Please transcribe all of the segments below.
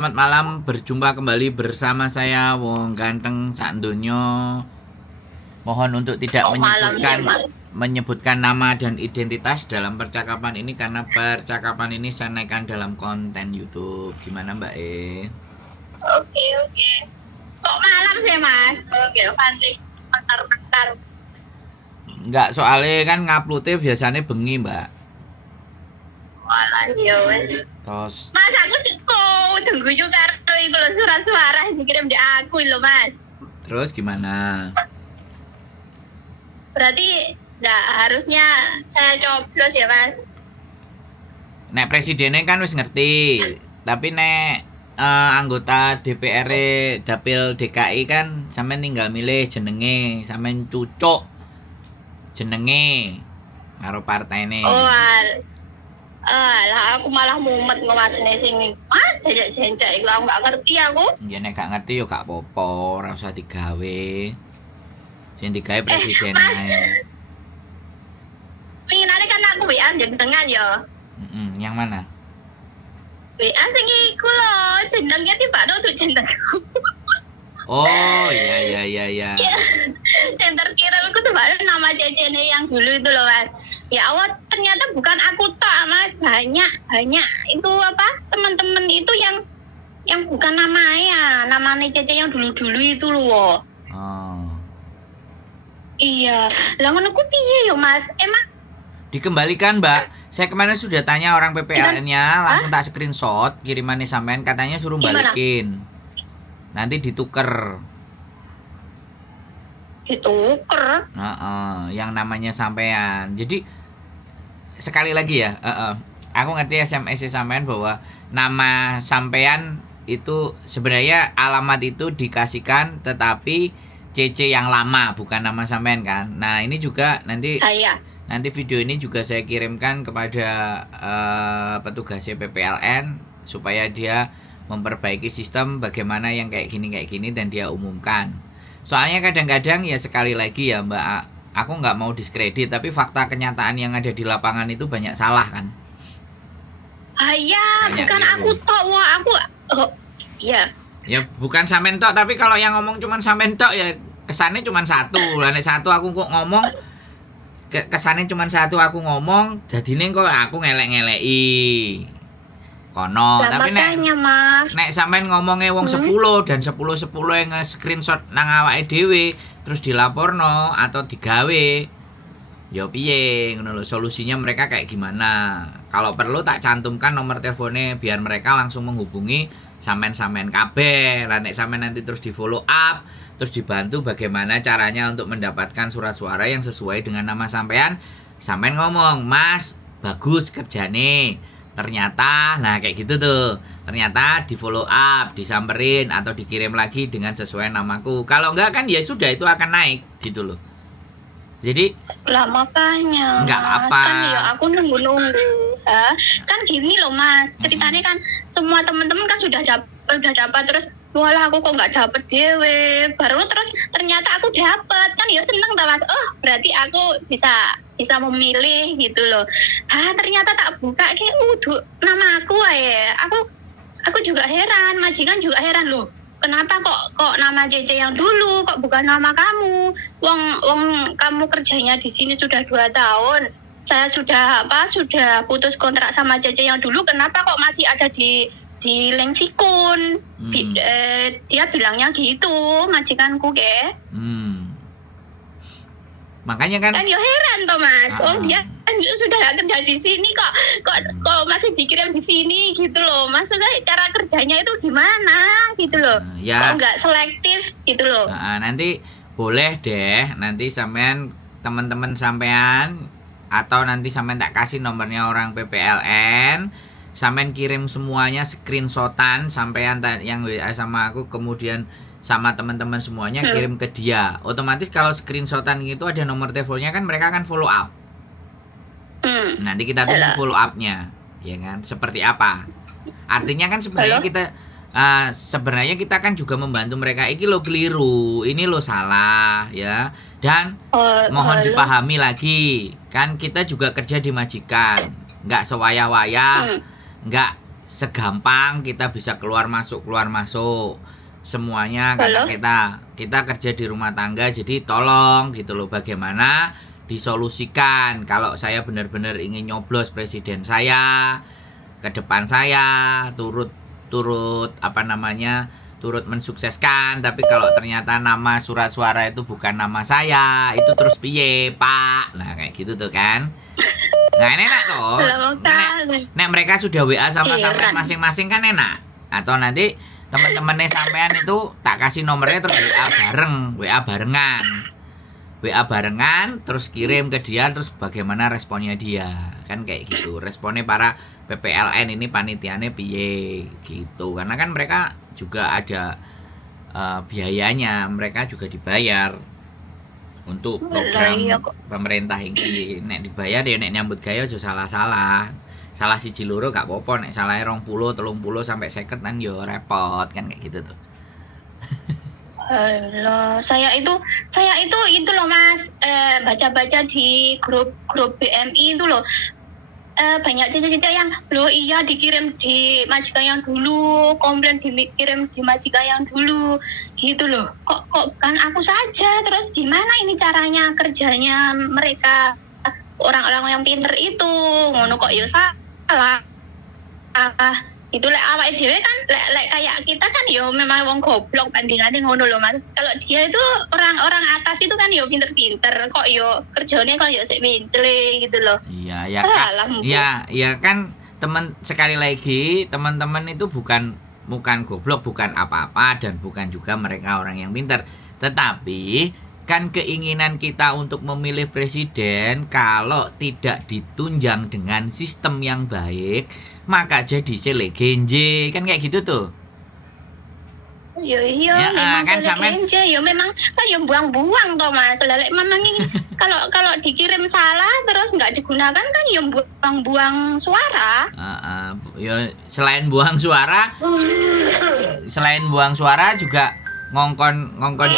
Selamat malam, berjumpa kembali bersama saya Wong Ganteng sak donya. Mohon untuk tidak Kok malam sih, Mas? menyebutkan nama dan identitas dalam percakapan ini karena percakapan ini saya naikkan dalam konten YouTube. Gimana Mbak E? Oke, oke. Kok malam sih, Mas? Oke, Fanny. Bentar-bentar. Enggak, soalnya kan nguploadnya biasanya bengi Mbak. Walah, ya wes. Terus, Mas, aku cukup tunggu juga itu loh surat suara yang dikirim di aku loh, Mas. terus gimana? Berarti nggak harusnya saya coblos ya, Mas? Nek presidennya kan wis ngerti, tapi nek anggota DPR Dapil DKI kan sampean tinggal milih jenenge, sampean cucuk jenenge karo partene. Oh, lah aku malah mumet ngemasne sini. Mas, jajak-jajak itu aku nggak ngerti aku. Ya nek gak ngerti yo gak apa-apa, ora usah digawe. Sing digawe presiden Mas, ae. minane kan aku WA jenengan ya. Yang mana? WA sing iku loh, jenengnya tiba untuk jenengku. Oh, iya. Iya, yang terkirim itu tuh nama cecene yang dulu itu loh, Mas. Ya Allah, ternyata bukan aku tok, Mas. Banyak itu apa teman-teman itu yang bukan namanya, namanya Cece yang dulu-dulu itu loh. Oh. Iya, lah ngono ku piye yo, Mas? Emang Dikembalikan, Mbak. Saya kemarin sudah tanya orang PPLN-nya, langsung tak screenshot kirimannya sampean, katanya suruh Gimana? balikin. Nanti dituker. Dituker? Yang namanya sampean. Jadi sekali lagi ya, aku ngerti SMS sampean bahwa nama sampean itu sebenarnya alamat itu dikasihkan, tetapi CC yang lama bukan nama sampean kan. Nah, ini juga Saya. nanti video ini juga saya kirimkan kepada petugas PPLN supaya dia memperbaiki sistem bagaimana yang kayak gini dan dia umumkan. Soalnya kadang-kadang ya sekali lagi ya Mbak, aku nggak mau diskredit, tapi fakta kenyataan yang ada di lapangan itu banyak salah kan. Iya, Banyak bukan gitu. aku tok, wah aku. Oh, iya. Ya bukan sampean tok, tapi kalau yang ngomong cuman sampean tok ya kesannya cuman satu. Lah nek satu aku kok ngomong kesannya cuman satu aku ngomong, jadinya kok aku ngelek-ngeleki. Kono, Lah tapi makanya, Mas. nek sampean ngomongnya wong 10 dan 10 yang nge-screenshot nang awake dhewe terus dilaporno atau digawe, ya piye ngono lho, solusinya mereka kayak gimana. Kalau perlu tak cantumkan nomor teleponnya biar mereka langsung menghubungi sampean-sampean kabeh. Lah nek sampean nanti terus di follow up, terus dibantu bagaimana caranya untuk mendapatkan surat suara yang sesuai dengan nama sampean. Sampean ngomong, "Mas, bagus kerjane." Ternyata, nah kayak gitu tuh. Ternyata di follow up, disamperin atau dikirim lagi dengan sesuai namaku. Kalau enggak kan ya sudah itu akan naik gitu loh. Jadi Lah makanya, enggak Mas, apa. kan ya aku nunggu-nunggu. Kan gini loh, Mas, ceritanya kan semua teman-teman kan sudah dapat terus walah aku kok nggak dapet dewe, baru terus ternyata aku dapet, kan ya seneng ta, Mas. Oh berarti aku bisa memilih gitu loh. Ternyata tak buka kayak nama aku ya, aku juga heran, majikan juga heran loh. Kenapa kok nama Cece yang dulu, kok bukan nama kamu? Wong kamu kerjanya di sini sudah 2 tahun. Saya sudah putus kontrak sama Cece yang dulu. Kenapa kok masih ada di Lengsikun? Dia bilangnya gitu, majikanku ke. Makanya kan Kan ya heran toh, Mas. Dia kan sudah gak kerja di sini kok masih dikirim di sini gitu loh. Maksudnya cara kerjanya itu gimana gitu loh. ya Kok nggak selektif gitu loh. nanti boleh deh, nanti sampean teman-teman sampean atau nanti sampean tak kasih nomornya orang PPLN, sampean kirim semuanya screenshotan sampean yang WA sama aku, kemudian sama teman-teman semuanya kirim ke dia. Otomatis kalau screenshotan gitu ada nomor teleponnya kan, mereka akan follow up. Nanti kita tunggu follow up-nya, ya kan? Seperti apa? Artinya kan sebenarnya kita kan juga membantu mereka. Iki lo keliru, ini lo salah, ya. Dan mohon dipahami lagi, kan kita juga kerja di majikan, nggak sewaya-waya, nggak segampang kita bisa keluar masuk semuanya karena Halo? kita kerja di rumah tangga, jadi tolong gitu loh bagaimana disolusikan kalau saya benar-benar ingin nyoblos presiden saya ke depan, saya turut apa namanya, turut mensukseskan, tapi kalau ternyata nama surat suara itu bukan nama saya, itu terus piye Pak, nah kayak gitu tuh kan. Nah ini enak tuh, Halo nek mereka sudah WA sama sampean Heran. masing-masing kan enak. Atau nanti teman-temannya sampean itu tak kasih nomornya terus WA barengan terus kirim ke dia, terus bagaimana responnya dia, kan kayak gitu. Responnya para PPLN ini panitiane piye gitu, karena kan mereka juga ada biayanya, mereka juga dibayar untuk Lah program iya kok. pemerintah ini. Nek dibayar ya nek nyambut gawe aja salah siji loro gak apa-apa, nek salahe 20 30 sampai 50 kan yo repot kan kayak gitu tuh. Halo, saya itu loh Mas, baca-baca di grup BMI itu loh. Banyak cica-cica yang loh iya dikirim di majikan yang dulu, komplain dikirim di majikan yang dulu, gitu loh. Kok bukan aku saja, terus gimana ini caranya kerjanya mereka orang-orang yang pinter itu, ngono kok ya salah. Itu lek awake dhewe kan lek kayak kita kan yo memang wong goblok bandingane ngono lho Mas. Kalau dia itu orang-orang atas itu kan yo pinter-pinter, kok yo kerjane kok yo sik mencele gitu loh. Iya, ya Alah, kan. Ya kan teman, sekali lagi teman-teman itu bukan goblok, bukan apa-apa, dan bukan juga mereka orang yang pintar. Tetapi kan keinginan kita untuk memilih presiden kalau tidak ditunjang dengan sistem yang baik, maka jadi selegenje, kan kayak gitu tuh. Yo iya, Ya, memang kan saya sampean kenje, yo memang kan yo buang-buang toh Mas. Lek memang ini kalau dikirim salah terus nggak digunakan kan yo buang-buang suara. ya selain buang suara, juga ngongkon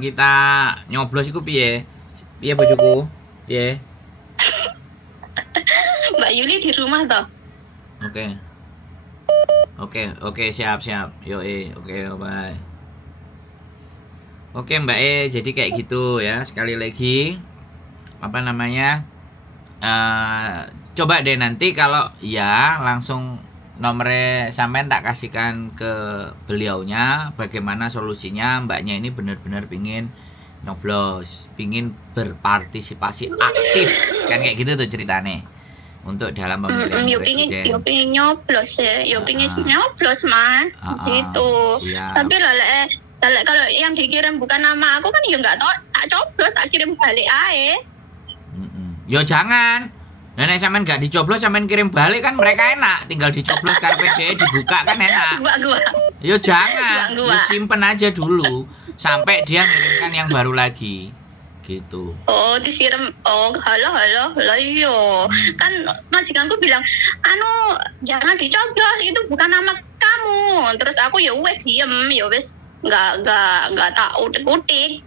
kita nyoblos iku piye? Piye bojoku? Piye? Mbak Yuli di rumah toh. Oke, siap. Oke, bye. Oke, Mbak jadi kayak gitu ya. Sekali lagi apa namanya? Coba deh nanti kalau ya langsung nomornya sampean tak kasihkan ke beliaunya, bagaimana solusinya. Mbaknya ini benar-benar pingin nyoblos, pingin berpartisipasi aktif, kan kayak gitu tuh ceritanya untuk dalam pemilihan Yo presiden. pingin nyoblos ya, yo pingin nyoblos Mas, gitu. Siap. Tapi lek kalau yang dikirim bukan nama aku kan yo nggak tak coblos, tak kirim balik ae. Yo jangan. Nek sampean gak dicoblos, sampean kirim balik kan mereka enak, tinggal dicoblos karpet dhewe dibuka kan enak. Gua. Yo jangan, Gua. yo simpen aja dulu sampai dia ngirimkan yang baru lagi. Gitu. Oh, disiram. Oh, halo. Lah iya. Kan majikanku bilang, "Anu, jangan dicoblos, itu bukan nama kamu." Terus aku ya wes diem, ya wes enggak tak utik-utik.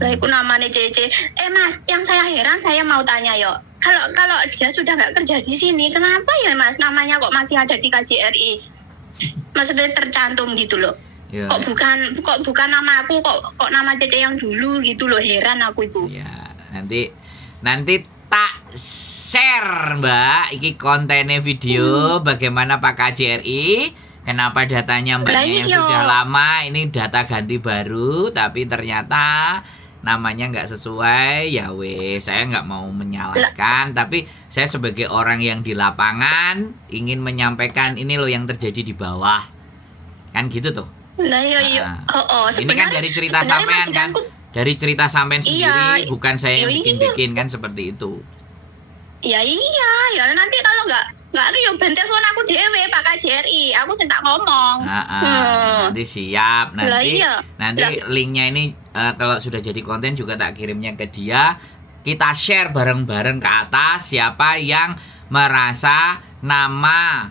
Lah iku namanya CC. Mas, yang saya heran, saya mau tanya yo. Kalau dia sudah nggak kerja di sini, kenapa ya Mas namanya kok masih ada di KJRI? Maksudnya tercantum gitu loh. Ya. Kok bukan nama aku, kok nama Cece yang dulu gitu loh, heran aku itu. Ya, nanti tak share Mbak iki kontennya video bagaimana Pak KJRI, kenapa datanya Mbaknya yang sudah lama ini data ganti baru tapi ternyata namanya nggak sesuai. Ya wes, saya nggak mau menyalahkan, tapi saya sebagai orang yang di lapangan ingin menyampaikan ini loh yang terjadi di bawah, kan gitu tuh. Lah iya. Ini kan dari cerita sampean kan, dari cerita sampean sendiri, bukan saya yang bikin-bikin kan, seperti itu. Ya iya, ya nanti kalau nggak ada yang bentel phone aku dewe Pak KJRI, aku sih tak ngomong. Nanti siap, nanti iya. Linknya ini kalau sudah jadi konten juga tak kirimnya ke dia. Kita share bareng-bareng ke atas siapa yang merasa nama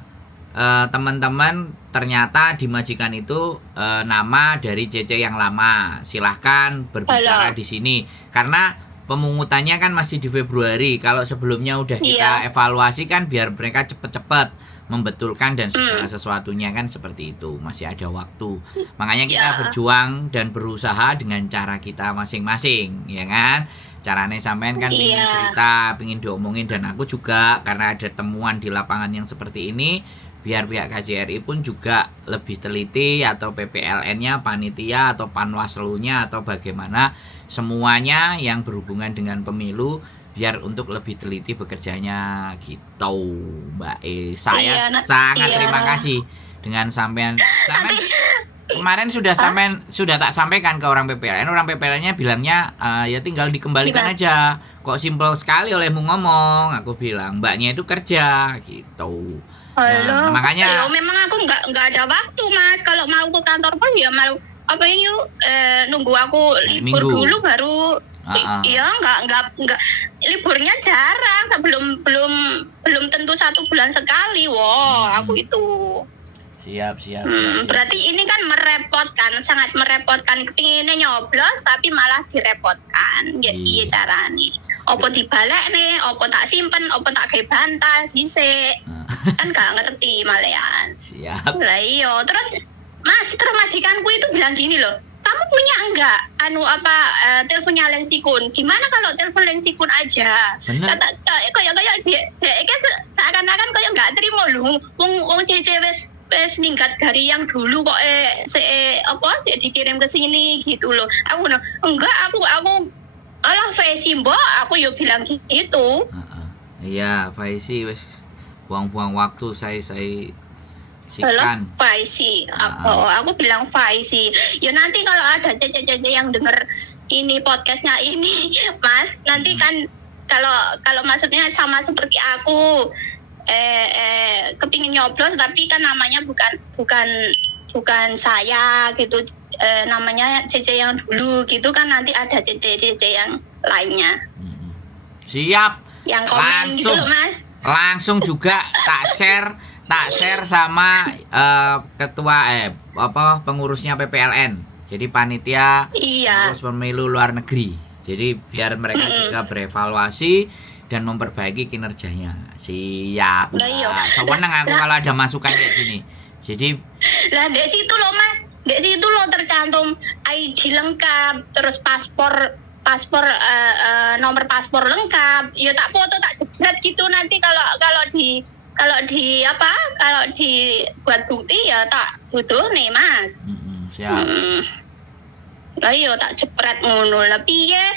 teman-teman ternyata di majikan itu nama dari CC yang lama. Silahkan berbicara di sini, karena pemungutannya kan masih di Februari. Kalau sebelumnya udah kita evaluasi kan biar mereka cepet-cepet membetulkan dan segala sesuatunya kan seperti itu. Masih ada waktu. Makanya kita berjuang dan berusaha dengan cara kita masing-masing, ya kan? Caranya sampean kan pingin cerita, pingin diomongin, dan aku juga karena ada temuan di lapangan yang seperti ini, biar pihak KJRI pun juga lebih teliti, atau PPLN-nya, panitia atau panwaslu-nya atau bagaimana semuanya yang berhubungan dengan pemilu, biar untuk lebih teliti bekerjanya gitu, Mbak Saya sangat terima kasih dengan sampean. Kemarin sudah tak sampaikan ke orang PPLN. Orang PPLN-nya bilangnya ya tinggal dikembalikan aja. Kok simpel sekali olehmu ngomong. Aku bilang Mbaknya itu kerja gitu. Nah, makanya memang aku nggak ada waktu, Mas. Kalau mau ke kantor pun ya mau nunggu aku libur dulu baru. Iya, nggak liburnya jarang, belum tentu 1 bulan sekali. Aku itu. Siap. Berarti ini kan merepotkan, sangat merepotkan. Kepinginnya nyoblos tapi malah direpotkan. Jadi caranya opo dibalik nih, opo tak simpen, opo tak kayak bantal dhisik. Kan gak ngerti malehan. Siap. Lah iya, terus Mas, terus majikanku itu bilang gini loh, kamu punya enggak teleponnya Lensikun? Gimana kalau telepon Lensikun aja? Bener. Kayak dia seakan-akan kayak enggak terima loh. Wong cece wes ningkat dari yang dulu kok dikirim ke sini gitu loh. Aku enggak, aku alah Faisi mbok, aku yo bilang gitu. Iya, Faisi wes buang-buang waktu saya sikan. Faisi, aku bilang Faisi. Ya nanti kalau ada cece-cece yang denger ini podcastnya ini, Mas, nanti kan kalau maksudnya sama seperti aku kepingin nyoblos tapi kan namanya bukan saya gitu, namanya CC yang dulu gitu kan, nanti ada CC yang lainnya. Siap. Yang komen gitu loh, Mas. Langsung juga tak share sama ketua pengurusnya PPLN. Jadi panitia pengurus pemilu luar negeri. Jadi biar mereka juga berevaluasi dan memperbaiki kinerjanya. Siap. Sewenang aku kalau ada masukan kayak gini. Jadi lah dek situ loh, Mas. Dek situ loh tercantum ID lengkap, terus paspor nomor paspor lengkap. Ya tak foto, tak jebret gitu, nanti kalau dibuat bukti ya tak butuh nih, Mas. Siap. Lah iya tak jepret ngono. Lah piye?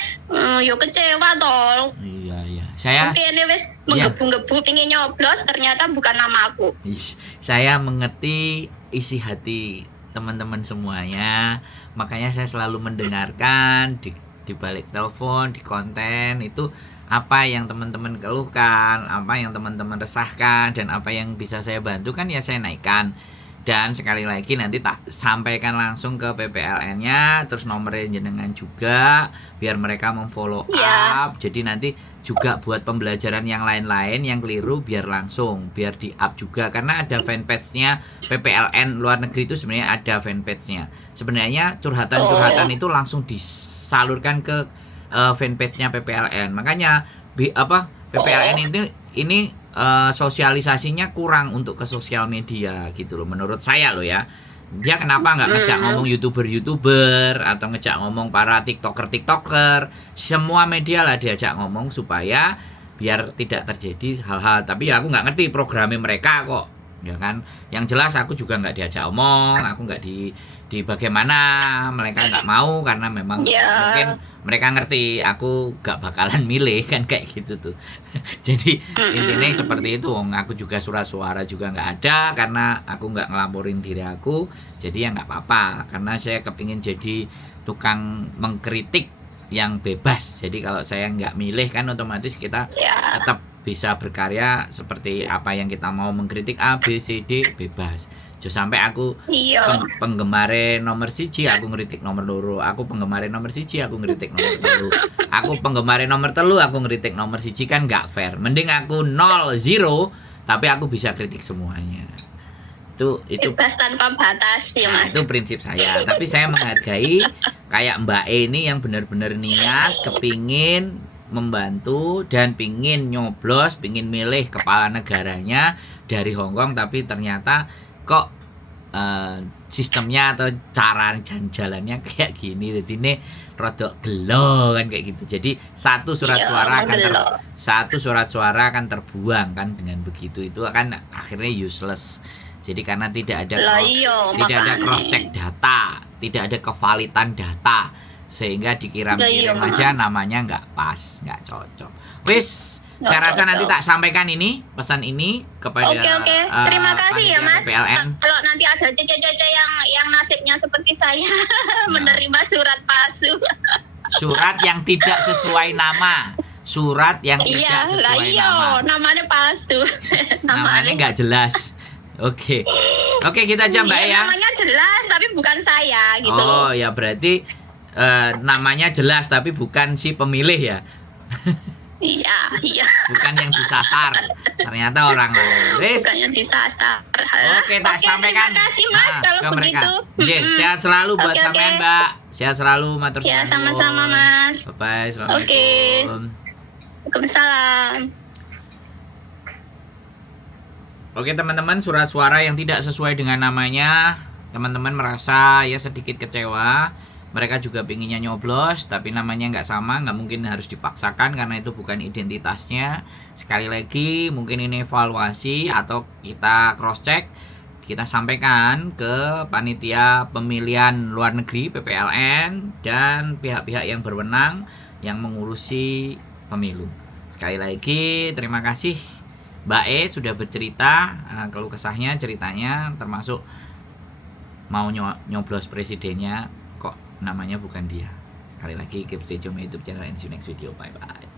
Yo kecewa toh. Iya. Saya ini wis menggebu-gebu pingin nyoblos, ternyata bukan nama aku. Saya mengerti isi hati teman-teman semuanya. Makanya saya selalu mendengarkan di balik telepon, di konten itu apa yang teman-teman keluhkan, apa yang teman-teman resahkan, dan apa yang bisa saya bantu kan ya saya naikkan. Dan sekali lagi nanti tak sampaikan langsung ke PPLN-nya, terus nomornya jenengan juga biar mereka memfollow up. Jadi nanti juga buat pembelajaran yang lain-lain yang keliru biar di up juga, karena ada fanpage-nya PPLN luar negeri itu. Sebenarnya ada fanpage-nya. Sebenarnya curhatan itu langsung disalurkan ke fanpage-nya PPLN. Makanya PPLN ini sosialisasinya kurang untuk ke sosial media gitu loh, menurut saya loh ya. Dia kenapa nggak ngejak ngomong youtuber atau ngejak ngomong para tiktoker, semua media lah diajak ngomong supaya biar tidak terjadi hal-hal. Tapi ya aku nggak ngerti programnya mereka kok, ya kan. Yang jelas aku juga nggak diajak omong, aku nggak di bagaimana mereka nggak mau, karena memang mungkin mereka ngerti aku gak bakalan milih kan, kayak gitu tuh. Jadi intinya seperti itu. Aku juga surat suara juga nggak ada karena aku nggak ngelaporin diri aku. Jadi ya nggak apa-apa, karena saya kepingin jadi tukang mengkritik yang bebas. Jadi kalau saya nggak milih kan otomatis kita tetap bisa berkarya seperti apa yang kita mau, mengkritik A, B, C, D bebas. Sampai aku penggemar nomor 1 aku ngeritik nomor 2, aku penggemar nomor 1 aku ngeritik nomor 2, aku penggemar nomor 3 aku ngeritik nomor 1, kan gak fair. Mending aku 0 tapi aku bisa kritik semuanya. Itu bebas tanpa batas ya, Mas. Itu prinsip saya. Tapi saya menghargai kayak Mbak E ini yang benar-benar niat kepingin membantu dan pingin nyoblos, pingin milih kepala negaranya dari Hong Kong, tapi ternyata kok sistemnya atau cara jalannya kayak gini. Jadi ini rodok gelo kan kayak gitu. Jadi satu surat Iya, suara akan gelo. satu surat suara akan terbuang kan dengan begitu. Itu akan akhirnya useless. Jadi karena tidak ada Lah iya, tidak ada makanya. cross check data, tidak ada kevalitan data, sehingga dikirim-kirim Lah iya, aja Mas. namanya nggak pas, nggak cocok. Wis, Nggak saya rasa nanti cocok. tak sampaikan ini pesan ini kepada Oke. Terima kasih ya, panitia Mas. PPLN. Kalau nanti ada cece-cece yang nasibnya seperti saya menerima surat palsu. Surat yang tidak sesuai nama, surat yang tidak Iya, lah sesuai iya, nama, namanya palsu. namanya nggak jelas. Oke, kita aja Mbak Iya, ya. namanya jelas tapi bukan saya gitu Oh loh. ya berarti namanya jelas tapi bukan si pemilih ya, Iya. bukan yang disasar. Ternyata orang lain. Wis. Bukan yang disasar. Oke, tak sampaikan. Terima kasih Mas kalau ke mereka. begitu. Oke, sehat selalu buat Oke. sampean, Mbak. Sehat selalu, matur Ya, suwun. sama-sama Mas. Bye-bye. Assalamualaikum. Waalaikumsalam. Oke teman-teman, surat suara yang tidak sesuai dengan namanya, teman-teman merasa ya sedikit kecewa. Mereka juga pinginnya nyoblos, tapi namanya nggak sama, nggak mungkin harus dipaksakan karena itu bukan identitasnya. Sekali lagi, mungkin ini evaluasi atau kita cross check, kita sampaikan ke panitia pemilihan luar negeri PPLN dan pihak-pihak yang berwenang yang mengurusi pemilu. Sekali lagi, terima kasih Mbak E sudah bercerita keluh kesahnya, ceritanya termasuk mau nyoblos presidennya kok namanya bukan dia. Sekali lagi keep stay tune YouTube channel and see you next video. Bye bye.